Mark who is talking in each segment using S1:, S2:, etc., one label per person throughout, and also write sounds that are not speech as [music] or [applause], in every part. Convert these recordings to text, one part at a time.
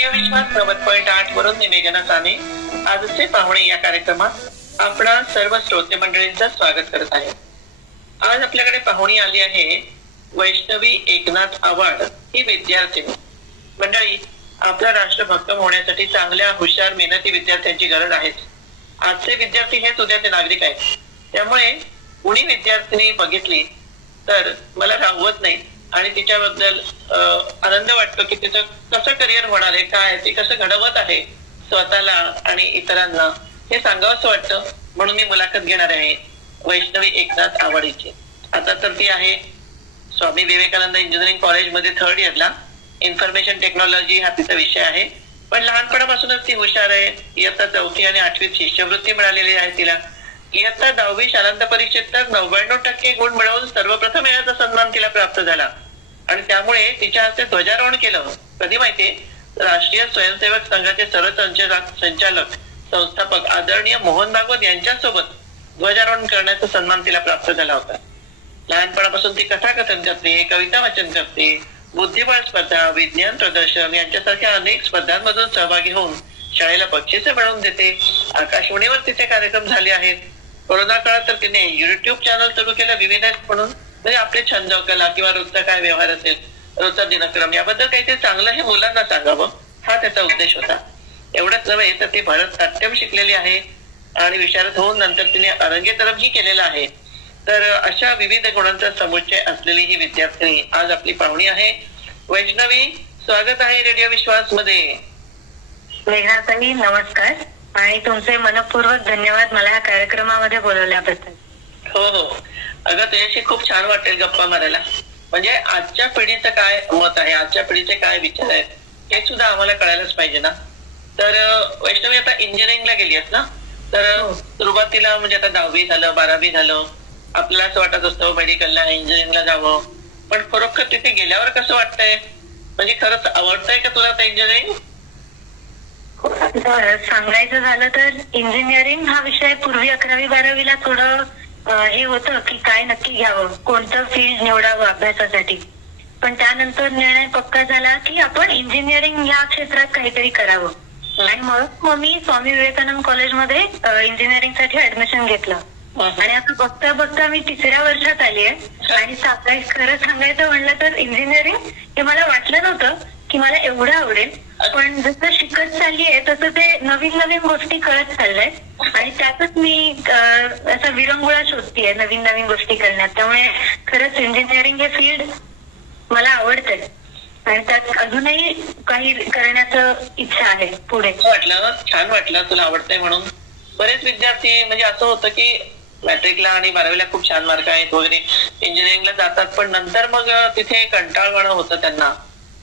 S1: Radio विश्वास नव्वद point आठ वरून मी साने आजचे पाहुणे या कार्यक्रमात आपणा सर्व श्रोते मंडळींचं स्वागत करत आहे. आज आपल्याकडे पाहुणी आली आहे वैष्णवी एकनाथ आव्हाड ही विद्यार्थिनी मंडळी आपला राष्ट्रभक्त होण्यासाठी चांगल्या हुशार मेहनती विद्यार्थ्यांची गरज आहे. आजचे विद्यार्थी हेच उद्याचे नागरिक आहेत. त्यामुळे कुणी विद्यार्थिनी बघितली तर मला राहवत नाही. आणि तिच्याबद्दल आनंद वाटतो की तिचं कसं करिअर होणार आहे काय ते कसं घडवत आहे स्वतःला आणि इतरांना हे सांगावंसं वाटतं. म्हणून मी मुलाखत घेणार आहे वैष्णवी एकनाथ आवडीची आता तर ती आहे स्वामी विवेकानंद इंजिनिअरिंग कॉलेजमध्ये थर्ड इयरला इन्फॉर्मेशन टेक्नॉलॉजी हा तिचा विषय आहे. पण लहानपणापासूनच ती हुशार आहे. इयत्ता चौथी आणि आठवीत शिष्यवृत्ती मिळालेली आहे तिला. इयत्ता दहावी शालांत परीक्षेत तर नव्याण्णव टक्के गुण मिळवून सर्वप्रथम याचा सन्मान तिला प्राप्त झाला. आणि त्यामुळे तिच्या हस्ते ध्वजारोहण केलं. कधी माहितीये राष्ट्रीय स्वयंसेवक संघाचे सरसंचालक संचालक संस्थापक आदरणीय मोहन भागवत यांच्यासोबत ध्वजारोहण करण्याचा सन्मान तिला प्राप्त झाला होता. लहानपणापासून ती कथाकथन करते कविता वाचन करते बुद्धिबळ स्पर्धा विज्ञान प्रदर्शन यांच्यासारख्या अनेक स्पर्धांमधून सहभागी होऊन शाळेला बक्षिसे मिळवून देते. आकाशवाणीवर तिचे कार्यक्रम झाले आहेत. कोरोना काळात तर तिने युट्यूब चॅनल सुरू केलं विविध म्हणून. म्हणजे आपले छंद कला किंवा रोजचा काय व्यवहार असेल रोजचा दिनक्रम याबद्दल काहीतरी चांगलं हे मुलांना सांगावं. हा त्याचा उद्देश होता. एवढंच नव्हे तर ती भरतनाट्यम शिकलेली आहे. आणि विशारद होऊन नंतर तिने अरंगेतरमही केलेला आहे. तर अशा विविध गुणांचा समुच्चय असलेली ही विद्यार्थिनी आज आपली पाहुणी आहे. वैष्णवी स्वागत आहे रेडिओ
S2: विश्वासमध्ये नमस्कार. आणि तुमचे मनपूर्वक धन्यवाद मला या कार्यक्रमामध्ये बोलवल्याबद्दल.
S1: हो हो. अगं तुझ्याशी खूप छान वाटेल गप्पा मारायला. म्हणजे आजच्या पिढीचं काय मत आहे? आजच्या पिढीचे काय विचार आहेत? हे सुद्धा आम्हाला कळायलाच पाहिजे ना? तर वैष्णवी आता इंजिनिअरिंगला गेली आहेस ना? तर
S2: हो.
S1: सुरुवातीला म्हणजे आता दहावी झालं बारावी झालं. आपल्याला असं वाटत असतं मेडिकलला इंजिनिअरिंगला जावं. पण खरोखर तिथे गेल्यावर कसं वाटतंय? म्हणजे खरंच आवडतंय का तुला आता इंजिनिअरिंग
S2: सांगायचं झालं तर इंजिनिअरिंग हा विषय पूर्वी अकरावी बारावीला थोडं हे होतं की काय नक्की घ्यावं कोणतं फील्ड निवडावं अभ्यासासाठी. पण त्यानंतर निर्णय पक्का झाला की आपण इंजिनिअरिंग या क्षेत्रात काहीतरी करावं. आणि मग मग मी स्वामी विवेकानंद कॉलेजमध्ये इंजिनिअरिंगसाठी ऍडमिशन घेतलं. आणि आता बघता बघता मी तिसऱ्या वर्षात आली आहे. आणि खरं सांगायचं म्हणलं तर इंजिनिअरिंग हे मला वाटलं नव्हतं की मला एवढं आवडेल. पण जसं शिकत चालली आहे तसं ते नवीन नवीन गोष्टी कळत चाललंय. आणि त्यातच मी असा विरंगुळा शोधतीये नवीन नवीन गोष्टी करण्यात. त्यामुळे खरंच इंजिनिअरिंग हे फील्ड मला आवडतंय. आणि त्यात अजूनही काही करण्याचं इच्छा आहे पुढे.
S1: वाटलं ना? छान वाटलं तुला आवडतंय म्हणून. बरेच विद्यार्थी म्हणजे असं होतं की मॅट्रिकला आणि बारावीला खूप छान मार्क आहेत वगैरे. इंजिनिअरिंगला जातात पण नंतर मग तिथे कंटाळवाणं होतं त्यांना.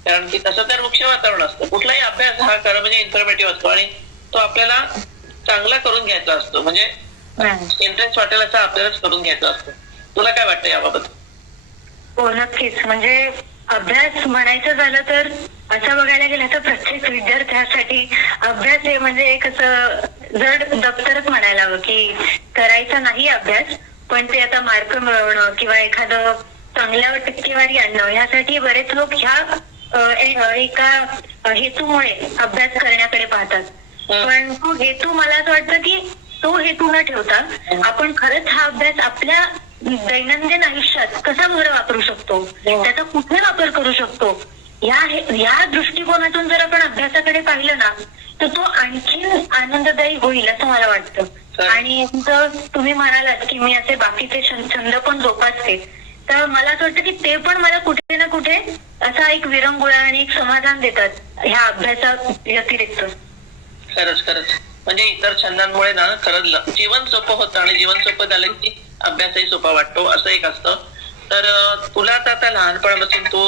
S1: कारण की तसं तर मुख्य वातावरण असतं. कुठलाही अभ्यास हा खरं म्हणजे इन्फॉर्मेटिव्ह असतो आणि तो आपल्याला चांगला करून घ्यायचा असतो. म्हणजे. इंटरेस्ट वाटेल असा आपल्यालाच करून घ्यायचा असतो. तुला काय वाटतं याबाबत?
S2: हो नक्कीच. म्हणजे अभ्यास म्हणायचं झालं तर असं बघायला गेलं तर प्रत्येक विद्यार्थ्यासाठी अभ्यास हे म्हणजे एक असं जड दप्तरच म्हणायला हवं की करायचा नाही अभ्यास पण ते आता मार्क मिळवणं किंवा एखादं चांगल्या टक्केवारी आणणं यासाठी बरेच लोक ह्या एका हेतूमुळे अभ्यास करण्याकडे पाहतात. पण तो हेतू मला असं वाटतं की तो हेतू न ठेवता आपण खरंच हा अभ्यास आपल्या दैनंदिन आयुष्यात कसा बरं वापरू शकतो? त्याचा कुठे वापर करू शकतो? या या दृष्टिकोनातून जर आपण अभ्यासाकडे पाहिलं ना तर तो आणखीन आनंददायी होईल असं मला वाटतं. आणि जर तुम्ही म्हणालात की मी असे बाकीचे छंद पण जोपासते तर मला असं वाटतं की ते पण मला कुठे ना कुठे असा एक विरंगुळा आणि एक समाधान देतात ह्या अभ्यासा व्यतिरिक्त
S1: खरंच खरंच. म्हणजे इतर छंदांमुळे ना खरंच जीवन सोपं होतं आणि जीवन सोपं झालं की अभ्यासही सोपा वाटतो असं एक असतं. तर तुला तर आता लहानपणापासून तू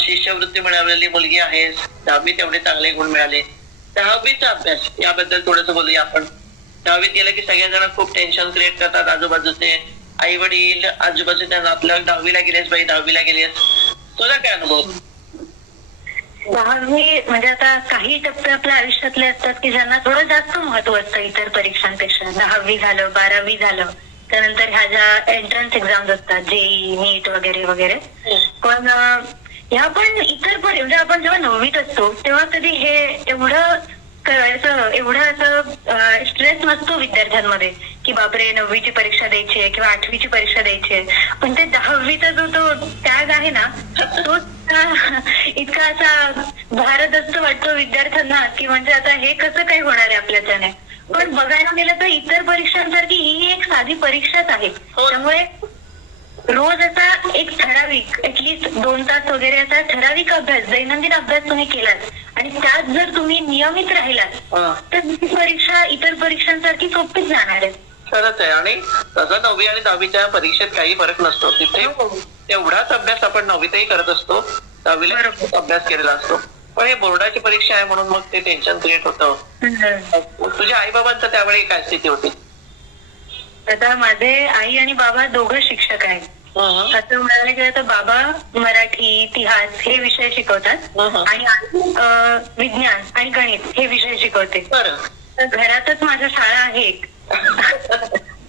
S1: शिष्यवृत्ती मिळवलेली मुलगी आहेस दहावीत एवढे चांगले गुण मिळाले. दहावीचा अभ्यास याबद्दल थोडस बोलूया आपण. दहावीत गेलं की सगळेजण खूप टेन्शन क्रिएट करतात आजूबाजूचे. आई वडील आजूबाजूच्या आपल्या दहावीला गेलेस बाई दहावीला गेलेस तुझा काय अनुभव?
S2: दहावी म्हणजे आता काही टप्पे आपल्या आयुष्यातले असतात की ज्यांना थोडं जास्त महत्त्व असतं इतर परीक्षांपेक्षा. दहावी झालं बारावी झालं त्यानंतर ह्या ज्या एंट्रन्स एक्झाम्स असतात जेई नीट वगैरे वगैरे. पण ह्या पण इतर पण म्हणजे आपण जेव्हा नववीत असतो तेव्हा कधी हे एवढं करायचं एवढं असं स्ट्रेस नसतो विद्यार्थ्यांमध्ये. की बापरे नववीची परीक्षा द्यायची आहे किंवा आठवीची परीक्षा द्यायची आहे. पण ते दहावीचा जो तो टॅग आहे ना तो इतका असा भारत असतो वाटतो विद्यार्थ्यांना की म्हणजे आता हे कसं काय होणार आहे आपल्याच्याने पण बघायला गेलं तर इतर परीक्षांसारखी ही एक साधी परीक्षाच आहे.
S1: हो.
S2: त्यामुळे रोज असा एक ठराविक ऍटलिस्ट दोन तास वगैरे असा ठराविक अभ्यास दैनंदिन अभ्यास तुम्ही केलात. आणि त्यात जर तुम्ही नियमित राहिलात. तर परीक्षा इतर परीक्षांसारखी सोपीच जाणार आहे.
S1: खरंच आहे. आणि तसं नववी आणि दहावीच्या परीक्षेत काही फरक नसतो. तिथे
S2: हो.
S1: तेवढाच अभ्यास आपण नववीतही करत असतो. दहावीला अभ्यास केलेला असतो. पण हे बोर्डाची परीक्षा आहे म्हणून मग ते टेन्शन क्रिएट होतं. तुझ्या आई बाबांचं त्यावेळी काय स्थिती होती?
S2: आता माझे आई आणि बाबा दोघं शिक्षक आहेत. असं म्हणायला गेलं तर बाबा मराठी इतिहास हे विषय शिकवतात. आणि विज्ञान आणि गणित हे विषय शिकवते. घरातच माझ्या शाळा आहे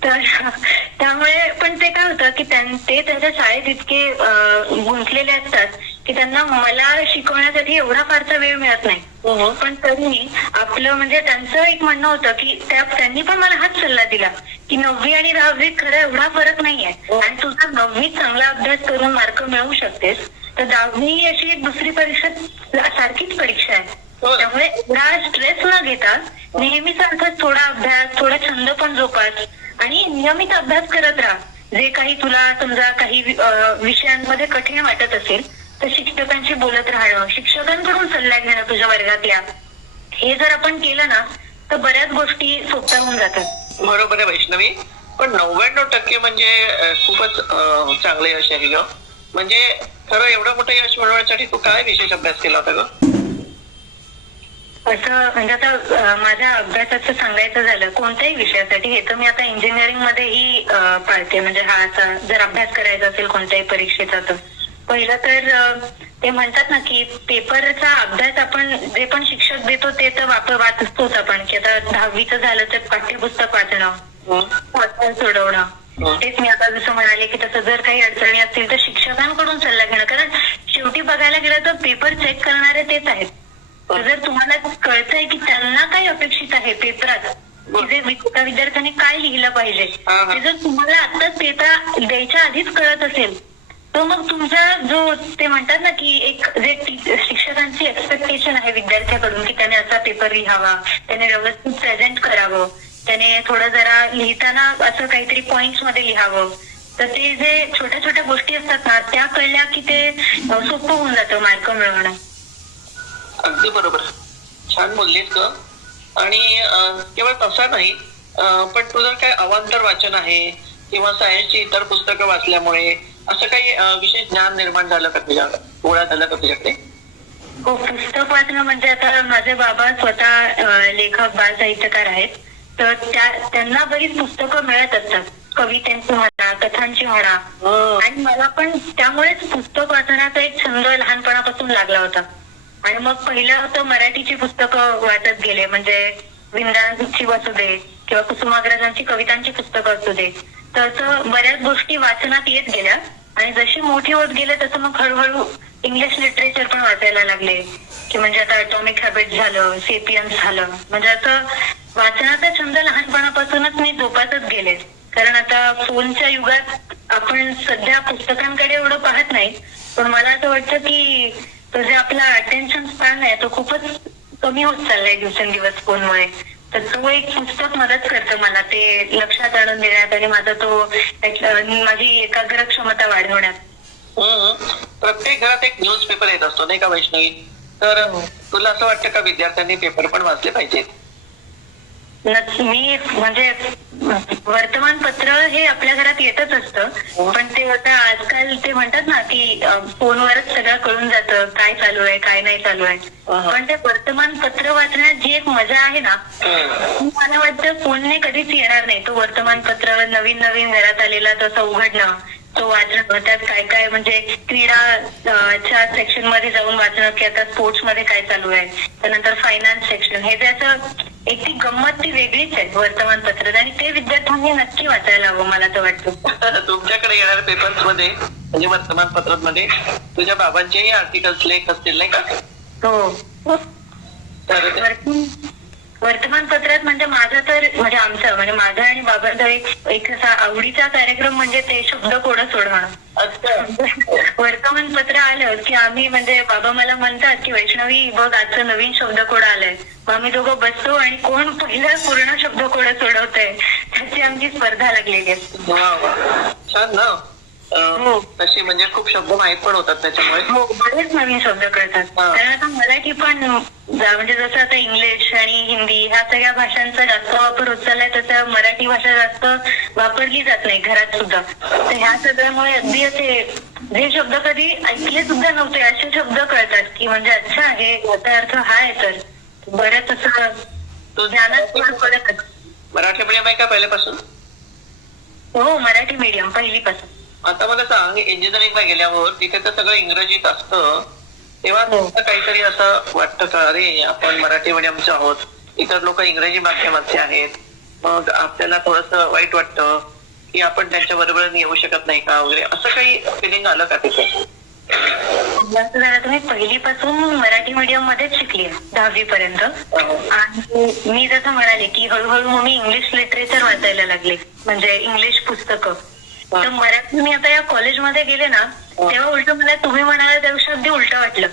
S2: तर त्यामुळे पण ते काय होतं की ते त्यांच्या शाळेत इतके गुंतलेले असतात की त्यांना मला शिकवण्यासाठी एवढा फारसा वेळ मिळत नाही
S1: हम्म.
S2: पण तरीही आपलं म्हणजे त्यांचं एक म्हणणं होतं की त्या त्यांनी पण मला हाच सल्ला दिला की नववी आणि दहावीत खरं एवढा फरक नाहीये आणि तुझा नववीत चांगला अभ्यास करून मार्क मिळवू शकतेस तर दहावी ही अशी एक दुसरी परीक्षा सारखीच परीक्षा आहे
S1: हो.
S2: त्यामुळे एवढा स्ट्रेस न घेता नेहमी सारखं थोडा अभ्यास थोडा छंद पण जोपास आणि नियमित अभ्यास करत राहा. जे काही तुला समजा काही विषयांमध्ये कठीण वाटत असेल तर शिक्षकांशी बोलत राहणं शिक्षकांकडून सल्ला घेणं तुझ्या वर्गातल्या हे जर आपण केलं ना तर बऱ्याच गोष्टी सोप्या होऊन जातात.
S1: बरोबर आहे वैष्णवी. पण नव्याण्णव टक्के म्हणजे खूपच चांगलं यश आहे ग. म्हणजे खरं एवढं मोठं यश मिळवण्यासाठी तू काय विशेष अभ्यास केला होता ग?
S2: असं म्हणजे आता माझ्या अभ्यासाचं सांगायचं झालं कोणत्याही विषयासाठी. हे तर मी आता इंजिनिअरिंग मध्येही पाळते. म्हणजे हा असा जर अभ्यास करायचा असेल कोणत्याही परीक्षेचा तर. पहिलं तर ते म्हणतात ना की पेपरचा अभ्यास आपण जे पण शिक्षक देतो ते तर वापर वाचतोच आपण. की आता दहावीचं झालं तर पाठ्यपुस्तक वाचणं सोडवणं. तेच मी आता जसं म्हणाले की तसं जर काही अडचणी असतील तर शिक्षकांकडून सल्ला घेणं. कारण शेवटी बघायला गेलं तर पेपर चेक करणारे तेच आहेत. जर तुम्हाला कळतंय की त्यांना काय अपेक्षित आहे पेपरात की जे विद्यार्थ्यांनी काय लिहिलं पाहिजे. ते जर तुम्हाला आताच पेपर द्यायच्या आधीच कळत असेल तर मग तुमचा जो ते म्हणतात ना की एक जे शिक्षकांची एक्सपेक्टेशन आहे विद्यार्थ्याकडून की त्याने असा पेपर लिहावा त्याने व्यवस्थित प्रेझेंट करावं त्याने थोडं जरा लिहिताना असं काहीतरी पॉइंट्समध्ये लिहावं तर ते जे छोट्या छोट्या गोष्टी असतात ना त्या कळल्या की ते सोपं होऊन जातं मार्क मिळवणं
S1: अगदी बरोबर. छान बोललीस ग. आणि केवळ तसा नाही पण तुझं काय अवांतर वाचन आहे किंवा सायन्सची इतर पुस्तकं वाचल्यामुळे असं काही विशेष ज्ञान निर्माण झालं का तुझ्या गोळ्यात आलं का तुझ्याकडे?
S2: हो पुस्तक वाचणं म्हणजे आता माझे बाबा स्वतः लेखक बाल साहित्यकार आहेत. तर त्या त्यांना बरीच पुस्तकं मिळत असतात. कवितांची म्हणा कथांची म्हणा.
S1: हं.
S2: आणि मला पण त्यामुळेच पुस्तक वाचण्याचा एक छंद लहानपणापासून लागला होता. आणि मग पहिलं होतं मराठीची पुस्तकं वाचत गेले म्हणजे विंदांची असू दे किंवा कुसुमाग्रजांची कवितांची पुस्तकं असू दे. तर बऱ्याच गोष्टी वाचनात येत गेल्या आणि जशी मोठी होत गेले तसं मग हळूहळू इंग्लिश लिटरेचर पण वाचायला लागले. की म्हणजे आता अटॉमिक हॅबिट झालं सेपियन्स झालं. म्हणजे असं वाचनाचा छंद लहानपणापासूनच मी जोपासत गेले. कारण आता फोनच्या युगात आपण सध्या पुस्तकांकडे एवढं पाहत नाही. पण मला असं वाटतं की तर जे आपला अटेन्शन स्पॅन आहे तो खूपच कमी होत चाललाय दिवसेंदिवस फोनमुळे. तर तो एक पुस्तक मदत करतं मला ते लक्षात आणून देण्यात आणि माझा तो माझी एकाग्र क्षमता वाढवण्यात
S1: प्रत्येक घरात एक न्यूज पेपर येत असतो नाही का वैष्णवी? तर तुला असं वाटतं का विद्यार्थ्यांनी पेपर पण वाचले पाहिजेत?
S2: मी म्हणजे वर्तमानपत्र हे आपल्या घरात येतच असतं. पण ते आता आजकाल ते म्हणतात ना की फोनवरच सगळं कळून जातं काय चालू आहे काय नाही चालू आहे. पण ते वर्तमानपत्र वाचण्यात जी एक मजा आहे ना मला वाटतं फोनने कधीच येणार नाही. तो वर्तमानपत्र नवीन नवीन घरात आलेला तसं उघडणं तो वाचणं त्यात काय काय म्हणजे क्रीडा च्या सेक्शनमध्ये जाऊन वाचणं की आता स्पोर्ट्समध्ये काय चालू आहे. त्यानंतर फायनान्स सेक्शन हे जे असं एक ती गंमत ती वेगळीच आहे वर्तमानपत्रात. आणि ते विद्यार्थ्यांनी नक्की वाचायला हवं मला तर वाटतं.
S1: तुमच्याकडे येणाऱ्या पेपर्समध्ये म्हणजे वर्तमानपत्रांमध्ये तुझ्या बाबांचेही आर्टिकल्स लेख असतील नाही का?
S2: हो.
S1: तर
S2: वर्तमानपत्रात म्हणजे माझा तर म्हणजे आमचा म्हणजे माझा आणि बाबांचा एक एक असा आवडीचा कार्यक्रम म्हणजे ते शब्द कोडं सोडवणं
S1: अच्छा.
S2: वर्तमानपत्र आलं की आम्ही म्हणजे बाबा मला म्हणतात की वैष्णवी बघ आजचं नवीन शब्दकोड आलंय. मग आम्ही दोघं बसतो आणि कोण पहिला पूर्ण शब्दकोड सोडवतंय त्याची आमची स्पर्धा लागलेली असते.
S1: छान ना. अं,
S2: हो.
S1: म्हणजे खूप शब्द माहीत पण होतात त्याच्यामुळे
S2: हो बरेच नवीन शब्द कळतात. कारण आता मराठी पण म्हणजे जसं आता इंग्लिश आणि हिंदी ह्या सगळ्या भाषांचा जास्त वापर होत चाललाय तसं मराठी भाषा जास्त वापरली जात नाही घरात सुद्धा तर ह्या सगळ्यामुळे अगदी असे जे शब्द कधी ऐकले सुद्धा नव्हते असे शब्द कळतात की म्हणजे अच्छा हे याचा अर्थ हा आहे तर बऱ्याच असं
S1: तू
S2: ज्ञानात.
S1: मराठी मीडियम आहे का पहिल्यापासून
S2: हो मराठी मीडियम पहिलीपासून
S1: आता मला सांग इंजिनिअरिंगला गेल्यावर तिथे तर सगळं इंग्रजीत असतं. तेव्हा
S2: हो.
S1: काहीतरी असं वाटतं का? अरे आपण मराठी मीडियमचे आहोत. इतर लोक इंग्रजी माध्यमाचे आहेत. मग आपल्याला थोडस वाईट वाटतं की आपण त्यांच्या बरोबर येऊ शकत नाही का वगैरे? असं काही फिलिंग आलं का तिथे?
S2: तुम्ही पहिलीपासून मराठी मीडियम मध्येच शिकली दहावी पर्यंत आणि मी जसं म्हणाले की हळूहळू मी इंग्लिश लिटरेचर वाचायला लागले. म्हणजे इंग्लिश पुस्तकं. तर मराठी मी आता या कॉलेजमध्ये गेले ना तेव्हा उलट मला तुम्ही म्हणाला त्यापेक्षा अगदी उलट वाटलं.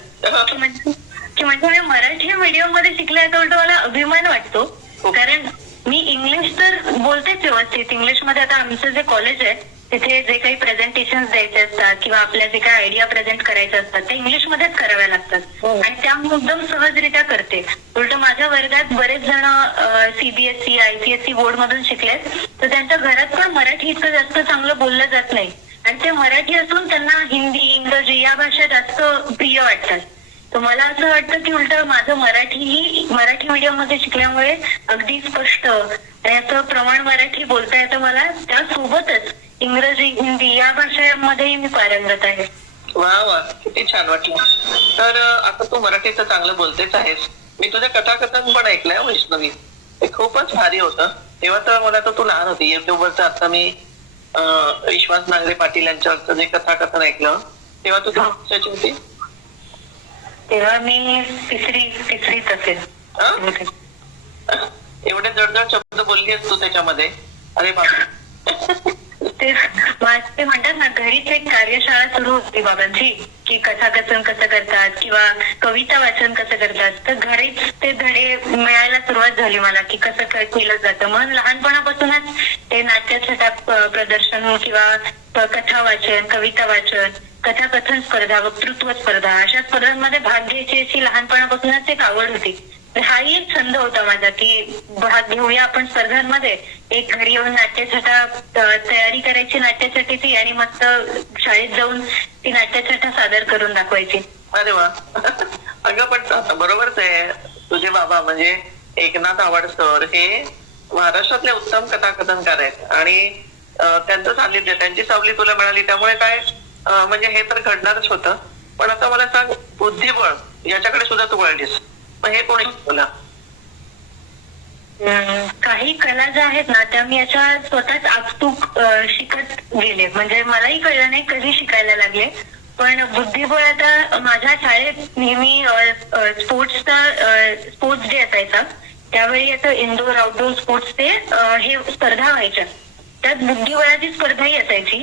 S2: की म्हणजे की म्हणजे मी मराठी मीडियममध्ये शिकले तर उलट मला अभिमान वाटतो. कारण मी इंग्लिश तर बोलतेच व्यवस्थित. इंग्लिशमध्ये आता आमचं जे कॉलेज आहे तिथे जे काही प्रेझेंटेशन द्यायचे असतात किंवा आपल्या जे काही आयडिया प्रेझेंट करायचे असतात ते इंग्लिश मध्येच कराव्या लागतात.
S1: हो.
S2: आणि त्या मी एकदम सहजरित्या करते. उलट माझ्या वर्गात बरेच जण सीबीएसई आयसीएसई बोर्ड मधून शिकलेत. तर त्यांच्या घरात पण मराठी इतकं जास्त चांगलं बोललं जात नाही. आणि ते मराठी असून त्यांना हिंदी इंग्रजी या भाषा जास्त प्रिय वाटतात. तर मला असं वाटतं की उलट माझं मराठी ही मराठी मीडियममध्ये शिकल्यामुळे अगदी स्पष्ट आणि असं प्रमाण मराठी बोलता येतं मला त्यासोबतच. इंग्रजी हिंदी या भाषेमध्येही मी पारंगत आहे.
S1: वा वा. किती छान वाटलं. तर आता तू मराठीचं चांगलं बोलतेच आहेस. मी तुझं कथाकथन पण ऐकलंय हं, वैष्णवी. ते खूपच भारी होतं. तेव्हा तर मला तर तू लहान होती. युट्यूबवरचं आता मी विश्वास नांगरे पाटील यांच्यावरचं जे कथाकथन ऐकलं तेव्हा तू किती वर्षाची होती?
S2: तेव्हा मी तिसरी तिसरीत असेल.
S1: हं? एवढे जडजड शब्द बोलली तू त्याच्यामध्ये. अरे
S2: मा- [laughs] ते म्हणतात ना घरीच एक कार्यशाळा सुरू होती बाबांची की कथाकथन कसं करतात किंवा कविता वाचन कसं करतात. तर घरीच ते धडे मिळायला सुरुवात झाली मला की कसं केलं जातं. म्हणून लहानपणापासूनच ते नाट्यछटा प्रदर्शन किंवा कथा वाचन कविता वाचन कथाकथन स्पर्धा वक्तृत्व स्पर्धा अशा स्पर्धांमध्ये भाग घ्यायची अशी लहानपणापासूनच एक आवड होती. हाही एक छंद होता माझा की भाग घेऊया आपण स्पर्धांमध्ये. एक घरी येऊन नाट्यछटा तयारी करायची नाट्यछटीची आणि मस्त शाळेत जाऊन ती नाट्यछटा सादर करून दाखवायची.
S1: अरे वा. अगं पण आता बरोबरच आहे. तुझे बाबा म्हणजे एकनाथ आवड सर हे महाराष्ट्रातले उत्तम कथाकथनकार आहेत. आणि त्यांचं सान्निध्य त्यांची सावली तुला मिळाली त्यामुळे काय म्हणजे हे तर घडणारच होतं. पण आता मला सांग बुद्धिबळ याच्याकडे सुद्धा तू वळलीस. हे कोणी
S2: शिकवलं काही कला ज्या आहेत ना त्या मी अशा स्वतःच आपसूक शिकत गेले. म्हणजे मलाही कळलं नाही कधी शिकायला लागले. पण बुद्धिबळ आता माझ्या शाळेत नेहमी स्पोर्ट्सचा स्पोर्ट्स डे असायचा. त्यावेळी आता इनडोअर आउटडोर स्पोर्ट्स डे हे स्पर्धा व्हायच्या. त्यात बुद्धिबळाची स्पर्धाही असायची.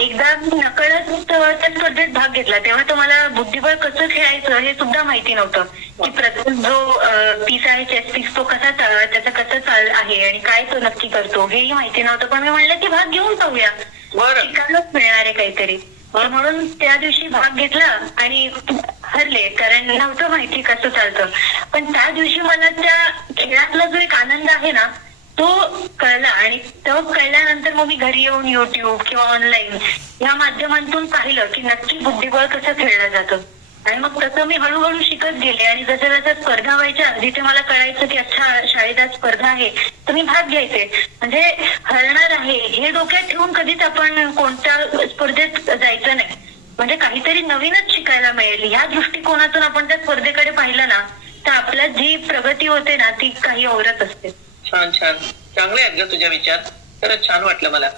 S2: एकदा मी नकळत त्या स्पर्धेत भाग घेतला तेव्हा तर मला बुद्धिबळ कसं खेळायचं हे सुद्धा माहिती नव्हतं. की प्रत्येक जो पीस आहे चेस पीस तो कसा त्याचं कसं चाल आहे आणि काय तो नक्की करतो हेही माहिती नव्हतं. पण मी म्हणलं की भाग घेऊन जाऊया. शिकायलाच मिळणार आहे काहीतरी तर म्हणून त्या दिवशी भाग घेतला आणि हरले कारण नव्हतं माहिती कसं चालतं. पण त्या दिवशी मला त्या खेळातला जो एक आनंद आहे ना तो कळला आणि तो कळल्यानंतर मग मी घरी येऊन युट्यूब किंवा ऑनलाईन या माध्यमांतून पाहिलं की नक्की बुद्धिबळ कसं खेळलं जातं. आणि मग तसं मी हळूहळू शिकत गेले आणि जसं जसं स्पर्धा व्हायच्या जिथे मला कळायचं की अच्छा शाळेत आज स्पर्धा आहे तर मी भाग घ्यायचे. म्हणजे हरणार आहे हे डोक्यात ठेवून कधीच आपण कोणत्या स्पर्धेत जायचं नाही. म्हणजे काहीतरी नवीनच शिकायला मिळेल. ह्या दृष्टिकोनातून आपण त्या स्पर्धेकडे पाहिलं ना तर आपल्या जी प्रगती होते ना ती काही औरत असते.
S1: छान छान चांगले आहेत ग तुझे विचार. खरंच छान वाटलं मला.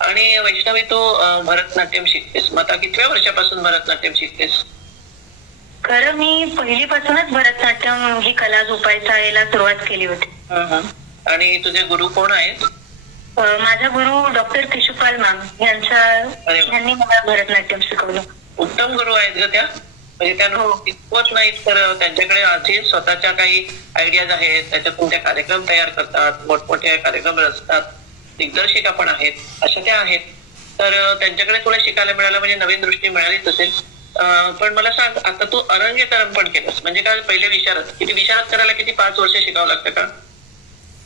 S1: आणि वैष्णवी तू भरतनाट्यम शिकतेस. मग आता कितव्या वर्षापासून भरतनाट्यम शिकतेस?
S2: खरं मी पहिलीपासूनच भरतनाट्यम ही कला जोपायचा यायला सुरुवात केली होती.
S1: आणि तुझे गुरु कोण आहेत?
S2: माझा गुरु डॉक्टर केशुपाल मॅम. यांच्या. यांनी मला भरतनाट्यम शिकवलं.
S1: उत्तम गुरु आहेत ग त्या. म्हणजे त्यांना हो, शिकवत नाहीत तर त्यांच्याकडे आधी स्वतःच्या काही आयडियाज आहेत त्याच्यातून त्या कार्यक्रम तयार करतात मोठमोठे कार्यक्रम रचतात दिग्दर्शिका पण आहेत अशा त्या आहेत. तर त्यांच्याकडे थोडं शिकायला मिळालं म्हणजे नवीन दृष्टी मिळालीच असेल. पण मला सांग आता तू अरंगीकरण पण केलंस म्हणजे काय पहिले विशारत किती विशारद करायला किती पाच वर्ष शिकावं लागतं का?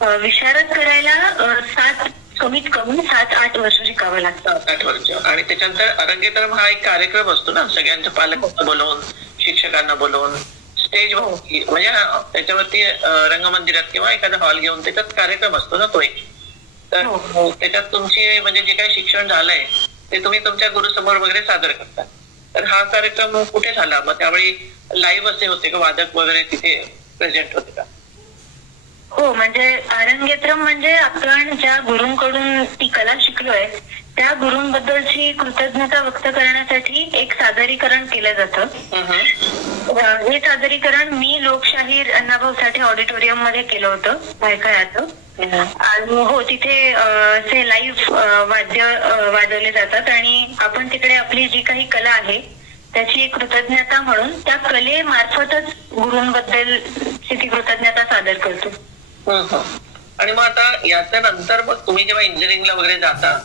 S2: अं, विशारद करायला सात कमीत कमी सात आठ वर्ष शिकावं लागतं.
S1: सात आठ वर्ष. आणि त्याच्यानंतर अरंगेतरम हा एक कार्यक्रम असतो ना सगळ्यांच्या पालकांना बोलवून शिक्षकांना बोलवून स्टेज म्हणजे त्याच्यावरती रंगमंदिरात किंवा एखादा हॉल घेऊन त्याच्यात कार्यक्रम असतो ना तो एक. तर
S2: हो.
S1: त्याच्यात तुमची म्हणजे जे काही शिक्षण झालंय ते तुम्ही तुमच्या गुरुसमोर वगैरे सादर करता. तर हा कार्यक्रम कुठे झाला? मग त्यावेळी लाईव्ह असे होते का? वादक वगैरे तिथे प्रेझेंट होते का?
S2: हो म्हणजे अरंगेत्रम म्हणजे आपण ज्या गुरूंकडून ती कला शिकलोय त्या गुरूंबद्दलची कृतज्ञता व्यक्त करण्यासाठी एक सादरीकरण केलं जातं.
S1: हं,
S2: सादरीकरण मी लोकशाहीर अण्णाभाऊ साठे ऑडिटोरियममध्ये केलं होतं भायखळ्याचं आणि हो तिथे असे लाईव्ह वाद्य वाजवले जातात आणि आपण तिकडे आपली जी काही कला आहे त्याची एक कृतज्ञता म्हणून त्या कलेमार्फतच गुरूंबद्दलची ती कृतज्ञता सादर करतो.
S1: आणि मग आता याच्या नंतर मग तुम्ही जेव्हा इंजिनिअरिंगला वगैरे जाता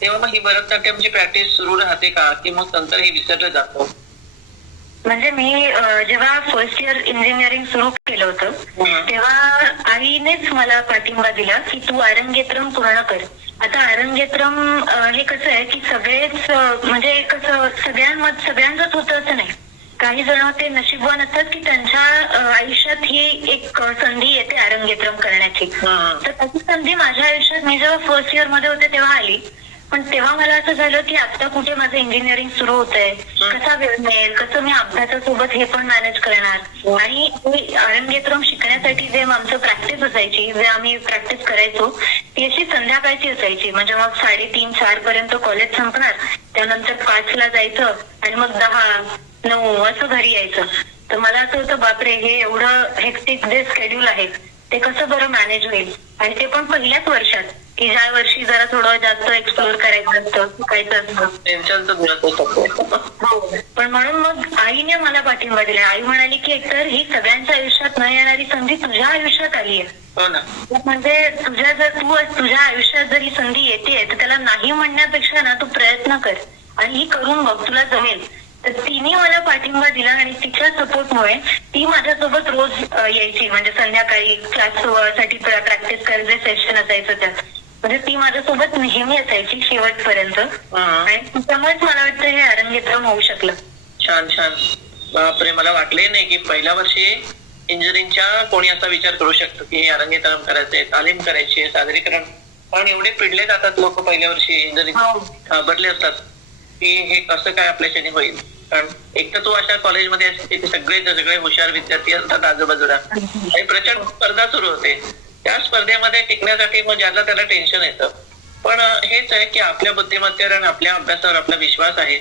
S1: तेव्हा मग ही भरतनाट्यमची प्रॅक्टिस सुरू राहते का? की मग नंतर हे विसरलं जातं?
S2: म्हणजे मी जेव्हा फर्स्ट इयर इंजिनिअरिंग सुरू केलं होतं. तेव्हा आईनेच मला पाठिंबा दिला की तू अरंगेत्रम पूर्ण कर. आता अरंगेत्रम अं, हे कसं आहे की सगळेच म्हणजे कसं सगळ्यांमध्ये सगळ्यांचंच होतं असं नाही. काही जण ते नशीबवान असतात की त्यांच्या आयुष्यात ही एक संधी येते अरंगेत्रम करण्याची. तर त्याची संधी माझ्या आयुष्यात मी जेव्हा फर्स्ट इयरमध्ये होते तेव्हा आली. पण तेव्हा मला असं झालं की आता कुठे माझं इंजिनिअरिंग सुरू होत आहे कसा वेळ मिळेल? कसं मी अभ्यासासोबत हे पण मॅनेज करणार? आणि अरंगेत्रम शिकण्यासाठी जे आमचं प्रॅक्टिस असायची जे आम्ही प्रॅक्टिस करायचो ती अशी संध्याकाळची असायची. म्हणजे मग साडेतीन चार पर्यंत कॉलेज संपणार. त्यानंतर पाचला जायचं आणि मग दहा नऊ असं घरी यायचं. तर मला असं होतं बापरे हे एवढं हेक्टिक जे स्केड्यूल आहे ते कसं बरं मॅनेज होईल? आणि ते पण पहिल्याच वर्षात की ज्या वर्षी जरा थोडं जास्त एक्सप्लोर करायचं असतं शिकायचं असतं. हो. पण म्हणून मग आईने मला पाठिंबा दिला. आई म्हणाली की एकतर ही सगळ्यांच्या आयुष्यात न येणारी संधी तुझ्या आयुष्यात आली आहे.
S1: हो ना.
S2: म्हणजे तुझ्या जर तू तुझ्या आयुष्यात जर ही संधी येते तर त्याला नाही म्हणण्यापेक्षा ना तू प्रयत्न कर. आणि ही करून बघ तुला जमेल. तर तिने मला पाठिंबा दिला आणि तिच्या सपोर्टमुळे ती माझ्यासोबत रोज यायची. म्हणजे संध्याकाळी क्लाससाठी प्रॅक्टिस करायचे सेशन असायचं त्यात म्हणजे ती माझ्यासोबत नेहमी असायची शेवटपर्यंत. आणि त्याच्यामुळेच मला वाटतं हे अरंगेत्रम होऊ शकलं.
S1: छान छान. बापरे मला वाटले नाही की पहिल्या वर्षी इंजिनिअरिंगच्या कोणी असा विचार करू शकतो की हे अरंगेतरम करायचंय तालीम करायची आहे सादरीकरण. पण एवढे पिडले जातात लोक पहिल्या वर्षी इंजिनिअरिंग
S2: हो.
S1: घाबरले असतात की हे कसं काय आपल्याच्याने होईल? कारण एक तर तू अशा कॉलेजमध्ये असते तिथे सगळे सगळे हुशार विद्यार्थी असतात आजूबाजूला. आणि प्रचंड स्पर्धा सुरू होते. त्या स्पर्धेमध्ये टिकण्यासाठी मग ज्याला त्याला टेन्शन येतं. पण हेच आहे की आपल्या बुद्धिमत्तेवर आणि आपल्या अभ्यासावर आपला विश्वास आहे.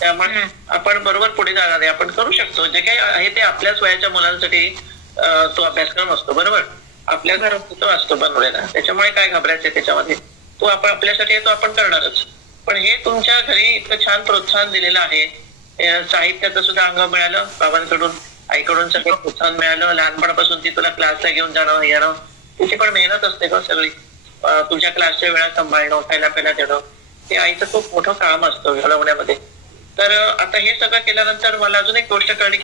S1: त्यामुळे आपण बरोबर पुढे जाणार आहे आपण करू शकतो. जे काही आहे ते आपल्याच वयाच्या मुलांसाठी तो अभ्यासक्रम असतो. बरोबर? आपल्या घरात तो असतो बनवलेला. त्याच्यामुळे काय घाबरायचं त्याच्यामध्ये? तो आपण आपल्यासाठी तो आपण करणारच. पण हे तुमच्या घरी इतकं छान प्रोत्साहन दिलेलं आहे. साहित्याचं सुद्धा अंग मिळालं. बाबांकडून आईकडून सगळं प्रोत्साहन मिळालं. लहानपणापासून ती तुला क्लासला घेऊन जाणं येणं. तिची पण मेहनत असते का सगळी. तुझ्या क्लासच्या वेळा सांभाळणं खायला प्यायला देणं. हे आईचं खूप मोठं काम असतं घडवण्यामध्ये. तर आता हे सगळं केल्यानंतर मला अजून एक गोष्ट कळली.